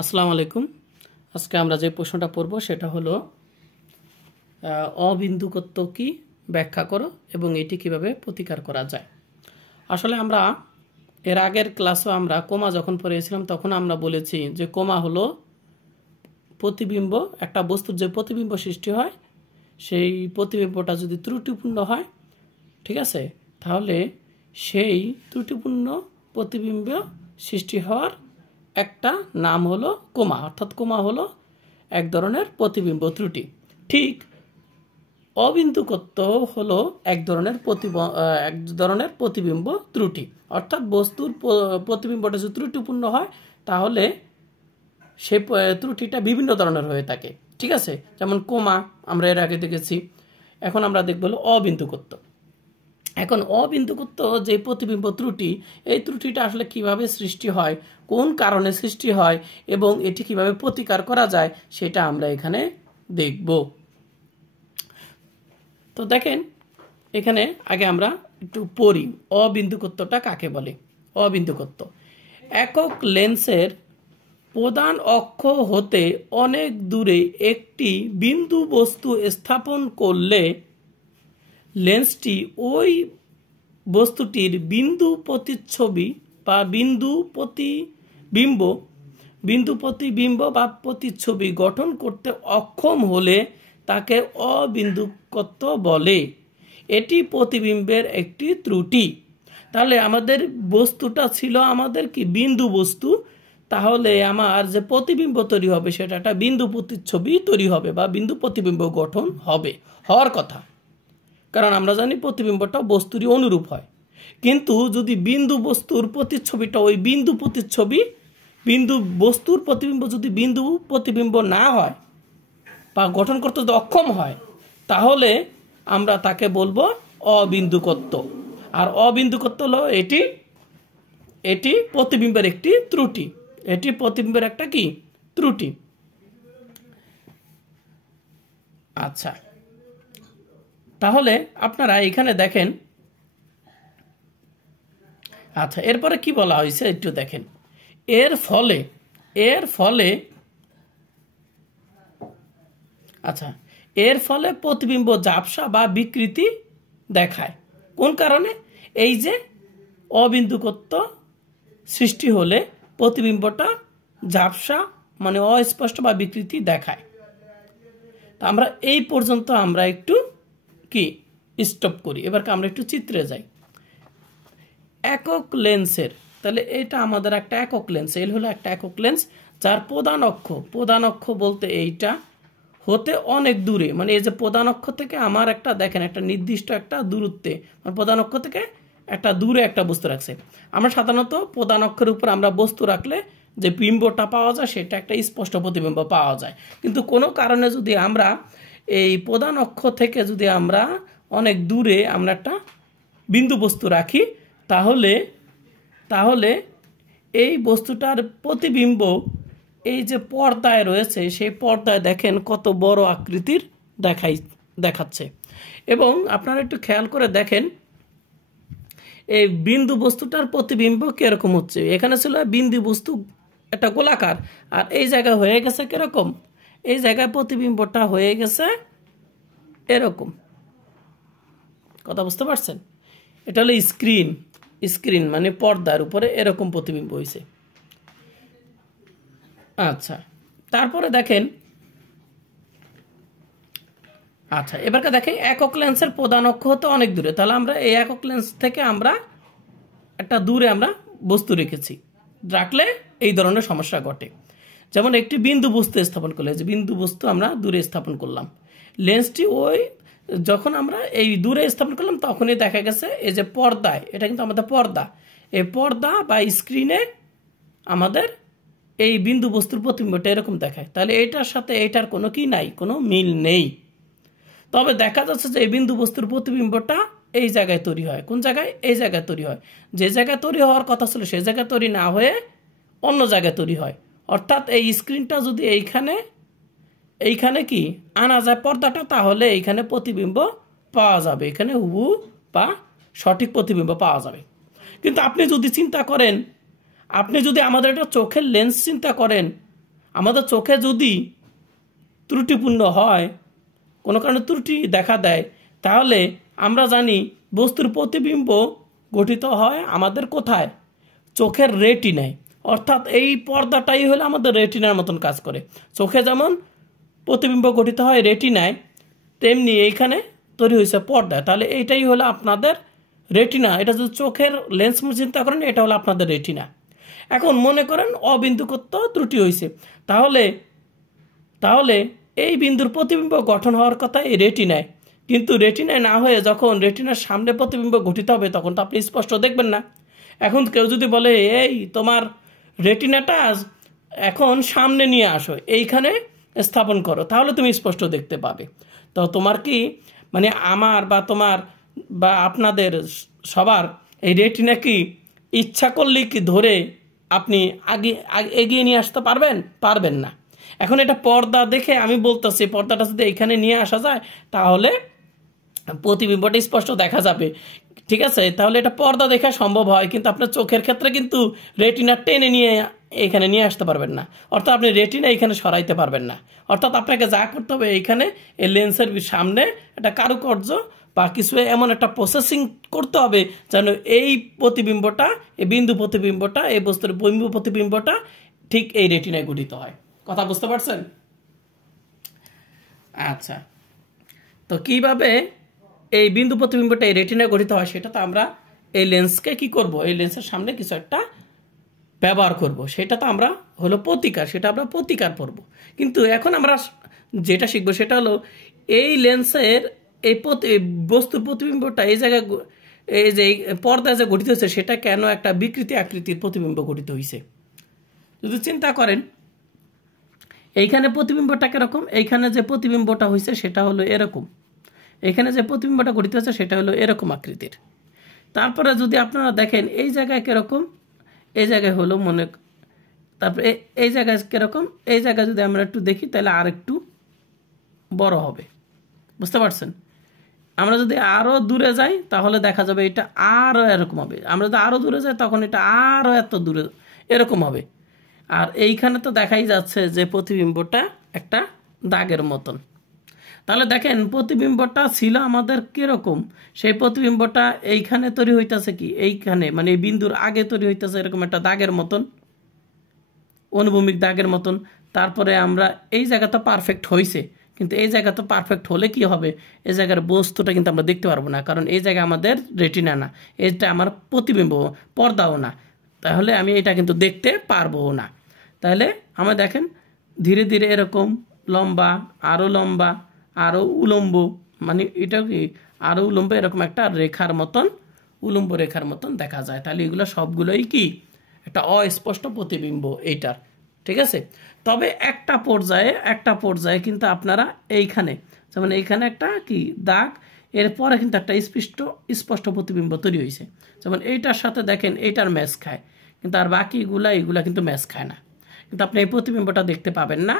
আসসালামু আলাইকুম। আজকে আমরা যে প্রশ্নটা পড়ব সেটা হলো অবিন্দুকত্ব কি ব্যাখ্যা করো এবং এটি কিভাবে প্রতিকার করা যায়। আসলে আমরা এর আগের ক্লাসে আমরা কোমা যখন পড়েছিলাম তখন আমরা বলেছি যে কোমা হলো প্রতিবিম্ব, একটা বস্তুর যে প্রতিবিম্ব সৃষ্টি হয় সেই প্রতিবিম্বটা যদি ত্রুটিপূর্ণ হয়, ঠিক আছে, তাহলে সেই ত্রুটিপূর্ণ প্রতিবিম্ব সৃষ্টি হওয়ার একটা নাম হলো কোমা, অর্থাৎ কোমা হলো এক ধরনের প্রতিবিম্ব ত্রুটি। ঠিক অবিন্দুকত্ব হলো এক ধরনের প্রতিবিম্ব ত্রুটি, অর্থাৎ বস্তুর প্রতিবিম্বটা যদি ত্রুটিপূর্ণ হয় তাহলে সে ত্রুটিটা বিভিন্ন ধরনের হয়ে থাকে, ঠিক আছে। যেমন কোমা আমরা এর আগে দেখেছি। এখন আমরা দেখব হলো অবিন্দুকত্ব। এখন অবিন্দুকত্ব যে প্রতিবিম্ব ত্রুটি, এই ত্রুটিটা আসলে কিভাবে সৃষ্টি হয়, কোন কারণে সৃষ্টি হয় এবং এটি কিভাবে প্রতিকার করা যায় সেটা আমরা এখানে দেখব। তো দেখেন, এখানে আগে আমরা একটু পড়ি অবিন্দুকত্বটা কাকে বলে। অবিন্দুকত্ব একক লেন্সের প্রধান অক্ষ হতে অনেক দূরে একটি বিন্দু বস্তু স্থাপন করলে লেন্সটি ওই বস্তুটির বিন্দু প্রতিচ্ছবি বা বিন্দু প্রতিবিম্ব বা প্রতিচ্ছবি গঠন করতে অক্ষম হলে তাকে অবিন্দুকত্ব বলে। এটি প্রতিবিম্বের একটি ত্রুটি। তাহলে আমাদের বস্তুটা ছিল আমাদের কি বিন্দু বস্তু, তাহলে আমার যে প্রতিবিম্ব তৈরি হবে সেটা একটা বিন্দু প্রতিচ্ছবি তৈরি হবে বা বিন্দু প্রতিবিম্ব গঠন হওয়ার কথা, কারণ আমরা জানি প্রতিবিম্বটা বস্তুরই অনুরূপ হয়। কিন্তু যদি বিন্দু বস্তুর প্রতিচ্ছবিটা ওই বিন্দু বস্তুর প্রতিবিম্ব যদি বিন্দু প্রতিবিম্ব না হয় বা গঠন করতে যদি অক্ষম হয়, তাহলে আমরা তাকে বলবো অবিন্দুকত্ব। আর অবিন্দুকত্ব হলো এটি প্রতিবিম্বের একটি ত্রুটি। এটি প্রতিবিম্বের একটা কি ত্রুটি। আচ্ছা, তাহলে আপনারা এখানে দেখেন। আচ্ছা, এরপরে কি বলা হয়েছে একটু দেখেন। এর ফলে প্রতিবিম্ব ঝাপসা বা বিকৃতি দেখায়। কোন কারণে? এই যে অবিন্দুকত্ব সৃষ্টি হলে প্রতিবিম্বটা ঝাপসা মানে অস্পষ্ট বা বিকৃতি দেখায়। তা আমরা এই পর্যন্ত আমরা একটু কি স্টপ করি। এবার আমরা একটু চিত্রে যাই। একক লেন্সের, তাহলে এটা আমাদের একটা একক লেন্স, এই হলো একটা একক লেন্স যার প্রধান অক্ষ বলতে এইটা হতে অনেক দূরে, মানে এই যে প্রধান অক্ষ থেকে আমার একটা দেখেন একটা নির্দিষ্ট একটা দূরত্বে, মানে প্রধান অক্ষ থেকে একটা দূরে একটা বস্তু রাখছে। আমরা সাধারণত প্রধান অক্ষের উপর আমরা বস্তু রাখলে যে বিম্বটা পাওয়া যায় সেটা একটা স্পষ্ট প্রতিবিম্ব পাওয়া যায়। কিন্তু কোনো কারণে যদি আমরা এই প্রধান অক্ষ থেকে যদি আমরা অনেক দূরে আমরা একটা বিন্দু বস্তু রাখি, তাহলে এই বস্তুটার প্রতিবিম্ব এই যে পর্দায় রয়েছে সেই পর্দায় দেখেন কত বড় আকৃতির দেখাচ্ছে। এবং আপনারা একটু খেয়াল করে দেখেন এই বিন্দু বস্তুটার প্রতিবিম্ব কিরকম হচ্ছে। এখানে ছিল বিন্দু বস্তু একটা গোলাকার, আর এই জায়গায় হয়ে গেছে কিরকম, এই জায়গায় প্রতিবিম্বটা হয়ে গেছে এরকম। কথা বুঝতে পারছেন? এটা হলো স্ক্রিন মানে পর্দার উপরে এরকম প্রতিবিম্ব হয়েছে। আচ্ছা, তারপরে দেখেন। আচ্ছা, এবারকে দেখেন একক লেন্সের প্রধান অক্ষ হতে অনেক দূরে, তাহলে আমরা এই একক লেন্স থেকে আমরা একটা দূরে আমরা বস্তু রাখলে এই ধরনের সমস্যা ঘটে। যেমন একটি বিন্দু বস্তু স্থাপন করলে, যে বিন্দু বস্তু আমরা দূরে স্থাপন করলাম, লেন্সটি যখন আমরা এই দূরে স্থাপন করলাম তখনই দেখা গেছে এই যে পর্দায়, এটা কিন্তু আমাদের পর্দা, এই পর্দা বা স্ক্রিনে আমাদের এই বিন্দু বস্তুর প্রতিবিম্বটা এরকম দেখায়। তাহলে এটার সাথে এটার কোনো কি নাই, কোনো মিল নেই। তবে দেখা যাচ্ছে যে এই বিন্দু বস্তুর প্রতিবিম্বটা এই জায়গায় তৈরি হয়। কোন জায়গায়? এই জায়গায় তৈরি হয়। যে জায়গায় তৈরি হওয়ার কথা ছিল সেই জায়গায় তৈরি না হয়ে অন্য জায়গায় তৈরি হয়। অর্থাৎ এই স্ক্রিনটা যদি এইখানে কি আনা যায় পর্দাটা, তাহলে এইখানে প্রতিবিম্ব পাওয়া যাবে, এখানে হুবহু বা সঠিক প্রতিবিম্ব পাওয়া যাবে। কিন্তু আপনি যদি চিন্তা করেন, আপনি যদি আমাদের এটা চোখের লেন্স চিন্তা করেন, আমাদের চোখে যদি ত্রুটিপূর্ণ হয়, কোনো কারণে ত্রুটি দেখা দেয়, তাহলে আমরা জানি বস্তুর প্রতিবিম্ব গঠিত হয় আমাদের কোথায়? চোখের রেটিনায়। অর্থাৎ এই পর্দাটাই হলো আমাদের রেটিনার মতন কাজ করে। চোখে যেমন প্রতিবিম্ব গঠিত হয় রেটিনায়, তেমনি এইখানে তৈরি হয়েছে পর্দায়। তাহলে এইটাই হলো আপনাদের রেটিনা। এটা যদি চোখের লেন্স চিন্তা করেন, এটা হলো আপনাদের রেটিনা। এখন মনে করেন অবিন্দুকত্ব ত্রুটি হয়েছে, তাহলে তাহলে এই বিন্দুর প্রতিবিম্ব গঠন হওয়ার কথা এই রেটিনায়, কিন্তু রেটিনায় না হয়ে যখন রেটিনার সামনে প্রতিবিম্ব গঠিত হবে তখন তো আপনি স্পষ্ট দেখবেন না। এখন কেউ যদি বলে এই তোমার রেটিনাটা এখন সামনে নিয়ে আসো, এইখানে স্থাপন করো, তাহলে তুমি স্পষ্ট দেখতে পাবে। তো তোমার কি মানে আমার বা তোমার বা আপনাদের সবার এই রেটিনা কি ইচ্ছা করলে কি ধরে আপনি এগিয়ে নিয়ে আসতে পারবেন? পারবেন না। এখন এটা পর্দা দেখে আমি বলতেছি, পর্দাটা যদি এখানে নিয়ে আসা যায় তাহলে প্রতিবিম্বটা স্পষ্ট দেখা যাবে, ঠিক আছে? তাহলে এটা পর্দা দেখা সম্ভব হয়, কিন্তু আপনার চোখের ক্ষেত্রে কিন্তু রেটিনা টেনে নিয়ে এখানে নিয়ে আসতে পারবেন না। অর্থাৎ আপনি রেটিনা এখানে সরাইতে পারবেন না। অর্থাৎ আপনাকে যা করতে হবে, এইখানে এই লেন্সের সামনে একটা কারুকার্য বা কিছু এমন একটা প্রসেসিং করতে হবে যেন এই প্রতিবিম্বটা, এই বিন্দু প্রতিবিম্বটা, এই বস্তুর বিন্দু প্রতিবিম্বটা ঠিক এই রেটিনায় গঠিত হয়। কথা বুঝতে পারছেন? আচ্ছা, তো কিভাবে এই বিন্দু প্রতিবিম্বটা এই রেটিনায় গঠিত হয় সেটা তো আমরা এই লেন্সকে কি করব, এই লেন্সের সামনে কিছু একটা ব্যবহার করব, সেটা তো আমরা হলো প্রতিকার, সেটা আমরা প্রতিকার করব। কিন্তু এখন আমরা যেটা শিখবো সেটা হলো এই লেন্সের এই বস্তুর প্রতিবিম্বটা এই জায়গায়, এই যে পর্দায় যে গঠিত হয়েছে সেটা কেন একটা বিকৃতি আকৃতির প্রতিবিম্ব গঠিত হয়েছে। যদি চিন্তা করেন এইখানে প্রতিবিম্বটা কিরকম, এইখানে যে প্রতিবিম্বটা হয়েছে সেটা হলো এরকম, এখানে যে প্রতিবিম্বটা গঠিত হয়েছে সেটা হলো এরকম আকৃতির। তারপরে যদি আপনারা দেখেন এই জায়গায় কিরকম, এই জায়গায় হলো মনে, তারপরে এই জায়গায় কিরকম, এই জায়গায় যদি আমরা একটু দেখি তাহলে আর একটু বড় হবে। বুঝতে পারছেন? আমরা যদি আরও দূরে যাই তাহলে দেখা যাবে এটা আরও এরকম হবে। আমরা যদি আরও দূরে যাই তখন এটা আরও এত দূরে এরকম হবে। আর এইখানে তো দেখাই যাচ্ছে যে প্রতিবিম্বটা একটা দাগের মতন। তাহলে দেখেন প্রতিবিম্বটা ছিল আমাদের কিরকম, সেই প্রতিবিম্বটা এইখানে তৈরি হইতেছে কি, এইখানে মানে এই বিন্দুর আগে তৈরি হইতেছে এরকম একটা দাগের মতন, অনুভূমিক দাগের মতন। তারপরে আমরা এই জায়গা তো পারফেক্ট হয়েছে, কিন্তু এই জায়গা তো পারফেক্ট হলে কি হবে, এই জায়গার বস্তুটা কিন্তু আমরা দেখতে পারবো না, কারণ এই জায়গা আমাদের রেটিনা না, এটা আমার প্রতিবিম্ব, পর্দাও না, তাহলে আমি এটা কিন্তু দেখতে পারবো না। তাহলে আমরা দেখেন ধীরে ধীরে এরকম লম্বা, আরও লম্বা, আরও উলম্ব, মানে এটা কি আরও উলম্ব, এরকম একটা রেখার মতন, উলম্ব রেখার মতন দেখা যায়। তাহলে এগুলো সবগুলোই কি একটা অস্পষ্ট প্রতিবিম্ব এইটার, ঠিক আছে? তবে একটা পর্যায়ে কিন্তু আপনারা এইখানে, যেমন এইখানে একটা কি দাগ, এরপরে কিন্তু একটা স্পষ্ট প্রতিবিম্ব তৈরি হয়েছে। যেমন এইটার সাথে দেখেন এইটার ম্যাচ খায়, কিন্তু আর এগুলা কিন্তু ম্যাচ খায় না, কিন্তু আপনি এই প্রতিবিম্বটা দেখতে পাবেন না।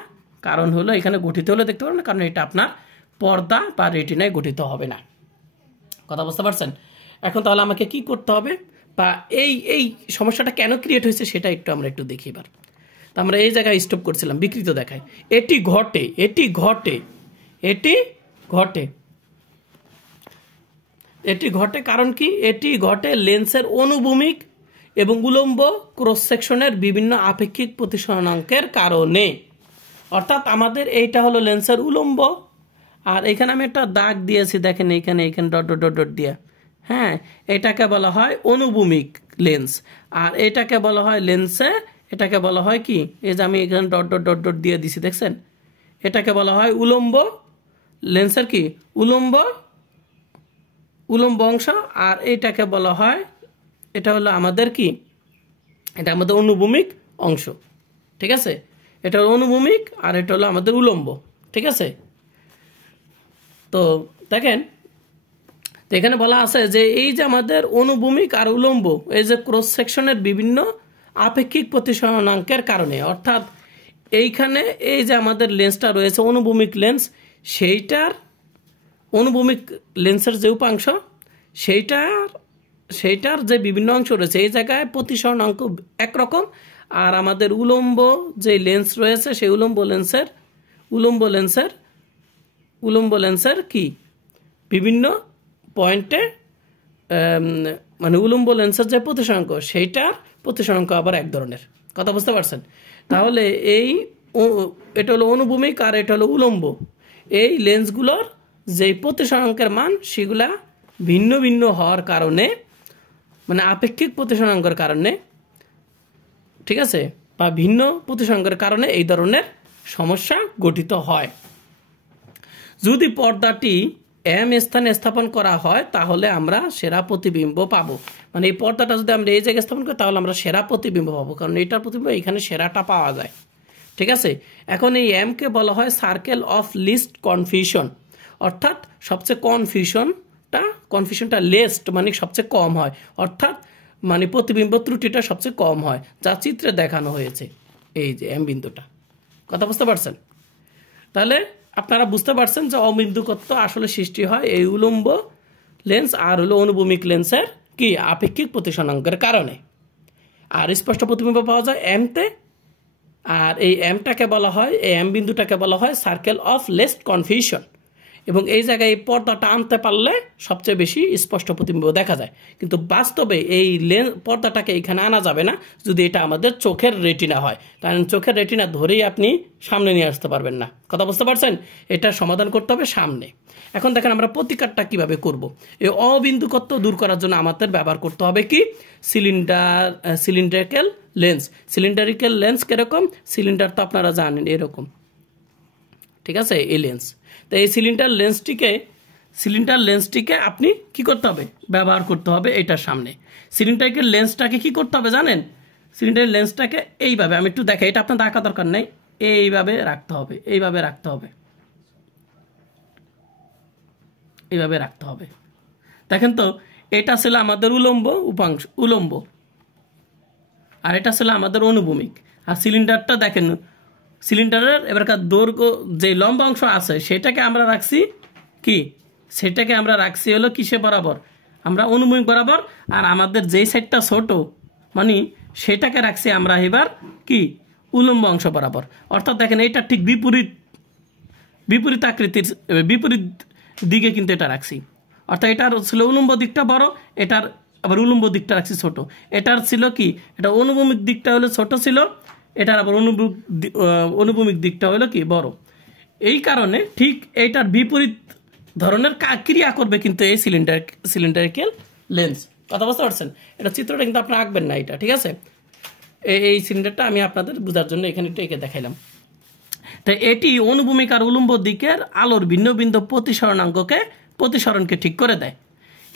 কারণ হলো এখানে গঠিত হলে দেখতে পারবেন না, কারণ এটা আপনার পর্দা বা রেটিনায় গঠিত হবে না। কথা বুঝতে পারছেন? এখন তাহলে আমাকে কি করতে হবে, বা এই সমস্যাটা কেন ক্রিয়েট হয়েছে সেটা আমরা একটু দেখি এবার। তো আমরা এই জায়গায় স্টপ করছিলাম, বিকৃত দেখায়, এটি ঘটে কারণ কি, এটি ঘটে লেন্সের অনুভূমিক এবং উলম্ব ক্রস সেকশনের বিভিন্ন আপেক্ষিক প্রতিসরণাঙ্কের কারণে। অর্থাৎ আমাদের এইটা হলো লেন্সের উলম্ব, আর এখানে আমি একটা দাগ দিয়েছি দেখেন, এইখানে ডট ডট ডট ডট দিয়া, হ্যাঁ, এটাকে বলা হয় অনুভূমিক লেন্স, আর এটাকে বলা হয় লেন্সে, এটাকে বলা হয় কি, এই যে আমি এখানে ডট ডট ডট ডট দিয়ে দিছি দেখছেন, এটাকে বলা হয় উলম্ব লেন্সের কি উলম্ব অংশ, আর এটাকে বলা হয়, এটা হলো আমাদের কি, এটা আমাদের অনুভূমিক অংশ, ঠিক আছে? এটা হলো অনুভূমিক আর এটা হলো আমাদের উলম্ব, ঠিক আছে? তো দেখেন তো এখানে বলা আছে যে এই যে আমাদের অনুভূমিক আর উলম্ব, এই যে ক্রস সেকশনের বিভিন্ন আপেক্ষিক প্রতিসরণাঙ্কের কারণে, অর্থাৎ এইখানে এই যে আমাদের লেন্সটা রয়েছে অনুভূমিক লেন্স, সেইটার অনুভূমিক লেন্সের যে উপাংশ, সেইটার যে বিভিন্ন অংশ রয়েছে, এই জায়গায় প্রতিসরণাঙ্ক একরকম, আর আমাদের উলম্ব যে লেন্স রয়েছে সেই উলম্ব লেন্সের কি বিভিন্ন পয়েন্টে মানে উলম্ব লেন্সের যে প্রতিসরাঙ্ক সেইটার প্রতিসরাঙ্ক আবার এক ধরনের। কথা বুঝতে পারছেন? তাহলে এটা হলো অনুভূমিক আর এটা হলো উলম্ব। এই লেন্সগুলোর যে প্রতিসরাঙ্কের মান সেগুলা ভিন্ন ভিন্ন হওয়ার কারণে, মানে আপেক্ষিক প্রতিসরাঙ্কের কারণে, ঠিক আছে, বা ভিন্ন প্রতিসরাঙ্কের কারণে এই ধরনের সমস্যা গঠিত হয়। যদি পর্দাটি এম স্থানে স্থাপন করা হয় তাহলে আমরা সেরা প্রতিবিম্ব পাবো। মানে এই পর্দাটা যদি আমরা এই জায়গায় স্থাপন করি তাহলে আমরা সেরা প্রতিবিম্ব পাবো, কারণ এটার প্রতিবিম্ব এখানে সেরাটা পাওয়া যায়। ঠিক আছে, এখন এই এমকে বলা হয় সার্কেল অফ লিস্ট কনফিউশন, অর্থাৎ সবচেয়ে কনফিউশনটা লেস্ট মানে সবচেয়ে কম হয়, অর্থাৎ মানে প্রতিবিম্ব ত্রুটিটা সবচেয়ে কম হয়, যা চিত্রে দেখানো হয়েছে এই যে এম বিন্দুটা। কথা বুঝতে পারছেন? তাহলে আপনারা বুঝতে পারছেন যে অবিন্দুকত্ব আসলে সৃষ্টি হয় এই উলম্ব লেন্স আর হলো অনুভূমিক লেন্সের কি আপেক্ষিক প্রতিসরাঙ্কের কারণে। আর স্পষ্ট প্রতিবিম্ব পাওয়া যায় এমতে, আর এই এমটাকে বলা হয়, এই এম বিন্দুটাকে বলা হয় সার্কেল অফ লেস্ট কনফিউশন। এবং এই জায়গায় এই পর্দাটা আনতে পারলে সবচেয়ে বেশি স্পষ্ট প্রতিবিম্ব দেখা যায়। কিন্তু বাস্তবে এই পর্দাটাকে এখানে আনা যাবে না যদি এটা আমাদের চোখের রেটিনা হয়, কারণ চোখের রেটিনা ধরেই আপনি সামনে নিয়ে আসতে পারবেন না। কথা বুঝতে পারছেন? এটা সমাধান করতে হবে সামনে। এখন দেখেন আমরা প্রতিকারটা কিভাবে করব। এই অবিন্দুকত্ব দূর করার জন্য আমাদের ব্যবহার করতে হবে কি সিলিন্ডারিক্যাল লেন্স। সিলিন্ডারিক্যাল লেন্স কিরকম? সিলিন্ডার তো আপনারা জানেন এরকম, ঠিক আছে, এই লেন্স। তো এই সিলিন্ডার লেন্সটিকে আপনি কি করতে হবে? ব্যবহার করতে হবে এটার সামনে। সিলিন্ডারিক্যাল লেন্সটাকে কি করতে হবে জানেন? সিলিন্ডার লেন্সটাকে এইভাবে, আমি একটু দেখাই, এটা আপনার দেখা দরকার নেই, এইভাবে রাখতে হবে, এইভাবে রাখতে হবে, এইভাবে রাখতে হবে। দেখেন তো, এটা ছিল আমাদের উলম্ব, আর এটা ছিল আমাদের অনুভূমিক। আর সিলিন্ডারটা দেখেন, সিলিন্ডারের এবারকার দৈর্ঘ্য যে লম্বা অংশ আছে সেটাকে আমরা রাখছি কি? সেটাকে আমরা রাখছি হলো কিসে বরাবর? আমরা অনুভূমিক বরাবর। আর আমাদের যেই সাইডটা ছোট মানে সেটাকে রাখছি আমরা এবার কি? উলম্ব অংশ বরাবর। অর্থাৎ দেখেন এটা ঠিক বিপরীত আকৃতির, বিপরীত দিকে কিন্তু এটা রাখছি। অর্থাৎ এটার ছিল উলম্ব দিকটা বড়, এটার আবার উলম্ব দিকটা রাখছি ছোট। এটার ছিল কি? এটা অনুভূমিক দিকটা হলো ছোট ছিল, এটার আবার অনুভূমিক দিকটা হলো কি? বড়। এই কারণে ঠিক এইটার বিপরীত ধরনের ক্রিয়া করবে কিন্তু এই সিলিন্ডারিক্যাল লেন্স। কথা বুঝতে পারছেন? এটা চিত্রটা কিন্তু আপনি আঁকবেন না এটা, ঠিক আছে? এই সিলিন্ডারটা আমি আপনাদের বোঝার জন্য এখানে একটু এঁকে দেখাইলাম। তাই এটি অনুভূমিক আর উলম্ব দিকের আলোর ভিন্ন ভিন্ন প্রতিসরণকে ঠিক করে দেয়।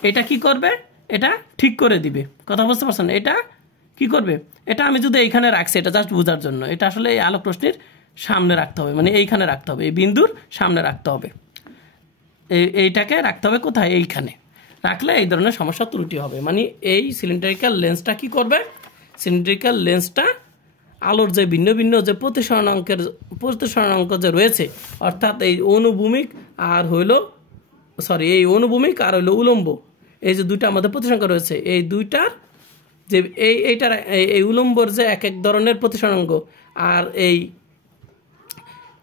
এটা কি করবে? এটা ঠিক করে দিবে। কথা বুঝতে পারছেন? এটা কি করবে? এটা আমি যদি এইখানে রাখছি, এটা জাস্ট বোঝার জন্য, এটা আসলে এই আলোক রশ্মির সামনে রাখতে হবে, মানে এইখানে রাখতে হবে, এই বিন্দুর সামনে রাখতে হবে। এইটাকে রাখতে হবে কোথায়? এইখানে রাখলে এই ধরনের সমস্যা ত্রুটি হবে। মানে এই সিলিন্ডারিক্যাল লেন্সটা কি করবে? সিলিন্ডারিক্যাল লেন্সটা আলোর যে ভিন্ন ভিন্ন যে প্রতিসরাঙ্ক যে রয়েছে, অর্থাৎ এই অনুভূমিক আর হইলো অনুভূমিক আর হইলো উলম্ব, এই যে দুইটা আমাদের প্রতিসরাঙ্ক রয়েছে, এই দুইটার যে এই উলম্বর যে এক এক ধরনের প্রতিসরাঙ্ক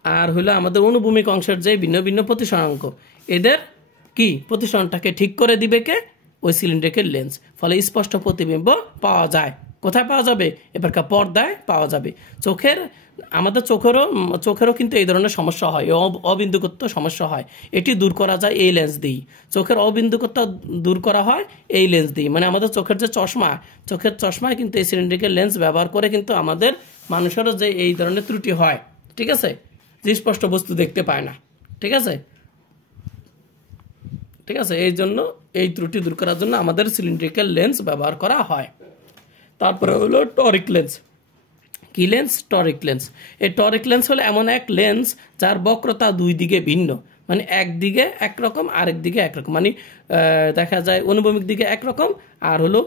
আর হইলো আমাদের অনুভূমিক অংশের যে ভিন্ন ভিন্ন প্রতিসরাঙ্ক, এদের কি প্রতিসরণটাকে ঠিক করে দিবে কে? ওই সিলিন্ডারিক্যাল লেন্স। ফলে স্পষ্ট প্রতিবিম্ব পাওয়া যায়। কোথায় পাওয়া যাবে? এবারকার পর্দায় পাওয়া যাবে। আমাদের চোখেরও কিন্তু এই ধরনের সমস্যা হয়, অবিন্দুকত্ব সমস্যা হয়। এটি দূর করা যায় এই লেন্স দিয়েই। চোখের অবিন্দুকত্ব দূর করা হয় এই লেন্স দিয়ে। মানে আমাদের চোখের যে চোখের চশমায় কিন্তু এই সিলিন্ডারিক্যাল লেন্স ব্যবহার করে কিন্তু আমাদের মানুষেরও যে এই ধরনের ত্রুটি হয়, ঠিক আছে, যে স্পষ্ট বস্তু দেখতে পায় না, ঠিক আছে, ঠিক আছে, এই জন্য এই ত্রুটি দূর করার জন্য আমাদের সিলিন্ড্রিক্যাল লেন্স ব্যবহার করা হয়। তারপরে হলো টরিক লেন্স। কি লেন্স? Toric lens. এই টরিক লেন্স হলো এমন এক লেন্স যার বক্রতা দুই দিকে ভিন্ন, মানে একদিকে একরকম আরেক দিকে একরকম। মানে দেখা যায় অনুভূমিক দিকে একরকম আর হলো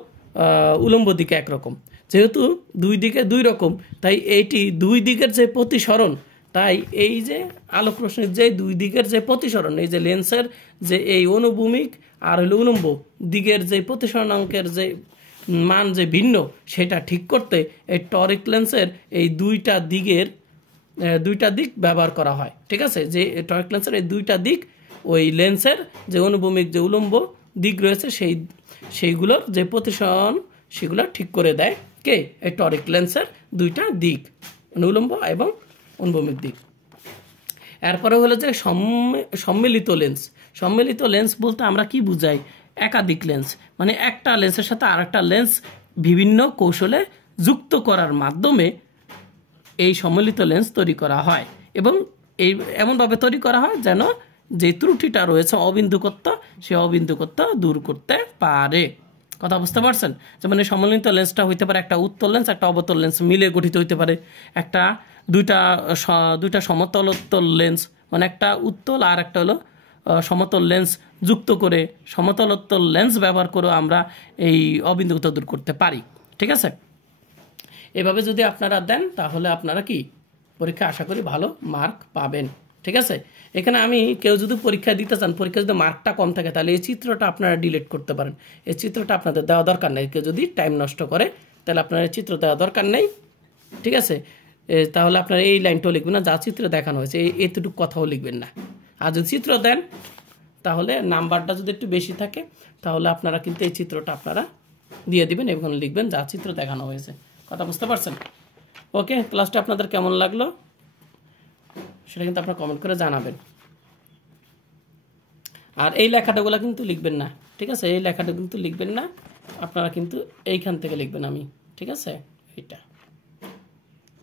উলম্ব দিকে একরকম। যেহেতু দুই দিকে দুই রকম, তাই এইটি দুই দিকের যে প্রতিসরণ, তাই এই যে আলোক রশ্মির যে দুই দিকের যে প্রতিসরণ, এই যে লেন্সের যে এই অনুভূমিক আর হলো উলম্ব দিকের যে প্রতিসরণাঙ্কের যে মান যে ভিন্ন সেটা ঠিক করতে এই টরিক লেন্সের এই দুইটা দিক ব্যবহার করা হয়। ঠিক আছে, যে টরিক লেন্সের এই দুইটা দিক ওই লেন্সের যে অনুভূমিক যে উলম্ব দিক রয়েছে সেইগুলোর যে প্রতিসরণ সেগুলো ঠিক করে দেয় কে? এই টরিক লেন্সের দুইটা দিক, উলম্ব এবং অনুভূমিক দিক। এরপরে হলো যে সম্মিলিত লেন্স। সম্মিলিত লেন্স বলতে আমরা কি বুঝাই? একাধিক লেন্স, মানে একটা লেন্সের সাথে আরেকটা লেন্স বিভিন্ন কৌশলে যুক্ত করার মাধ্যমে এই সম্মিলিত লেন্স তৈরি করা হয়, এবং এমনভাবে তৈরি করা হয় যেন যে ত্রুটিটা রয়েছে অবিন্দুকত্ব, সেই অবিন্দুকত্ব দূর করতে পারে। কথা বুঝতে পারছেন? যেমন এই সম্মিলিত লেন্সটা হইতে পারে একটা উত্তল লেন্স, একটা অবতল লেন্স মিলে গঠিত হইতে পারে, একটা দুইটা সমতলোত্তল লেন্স, মানে একটা উত্তল আর একটা হলো সমতল লেন্স যুক্ত করে সমতলোত্তল লেন্স ব্যবহার করে আমরা এই অবিন্দুকত্ব দূর করতে পারি। ঠিক আছে, এভাবে যদি আপনারা দেন তাহলে আপনারা কি পরীক্ষা আশা করি ভালো মার্ক পাবেন। ঠিক আছে, এখানে আমি কেউ যদি পরীক্ষা দিতে চান, পরীক্ষা যদি মার্কটা কম থাকে তাহলে এই চিত্রটা আপনারা ডিলিট করতে পারেন। এই চিত্রটা আপনাদের দেওয়া দরকার নেই। কেউ যদি টাইম নষ্ট করে তাহলে আপনার এই চিত্র দেওয়া দরকার নেই। ঠিক আছে, তাহলে আপনারা এই লাইনটাও লিখবেন না, যা চিত্র দেখানো হয়েছে এতটুকু কথাও লিখবেন না। আর যদি চিত্র দেন তাহলে নাম্বারটা যদি একটু বেশি থাকে তাহলে আপনারা কিন্তু এই চিত্রটা আপনারা দিয়ে দিবেন এবং লিখবেন যা চিত্র দেখানো হয়েছে। কথা বুঝতে পারছেন? ওকে, ক্লাসটা আপনাদের কেমন লাগলো সেটা কিন্তু আপনারা কমেন্ট করে জানাবেন। আর এই লেখাটাগুলো কিন্তু লিখবেন না। ঠিক আছে, এই লেখাটা কিন্তু লিখবেন না, আপনারা কিন্তু এইখান থেকে লিখবেন। ঠিক আছে, এইটা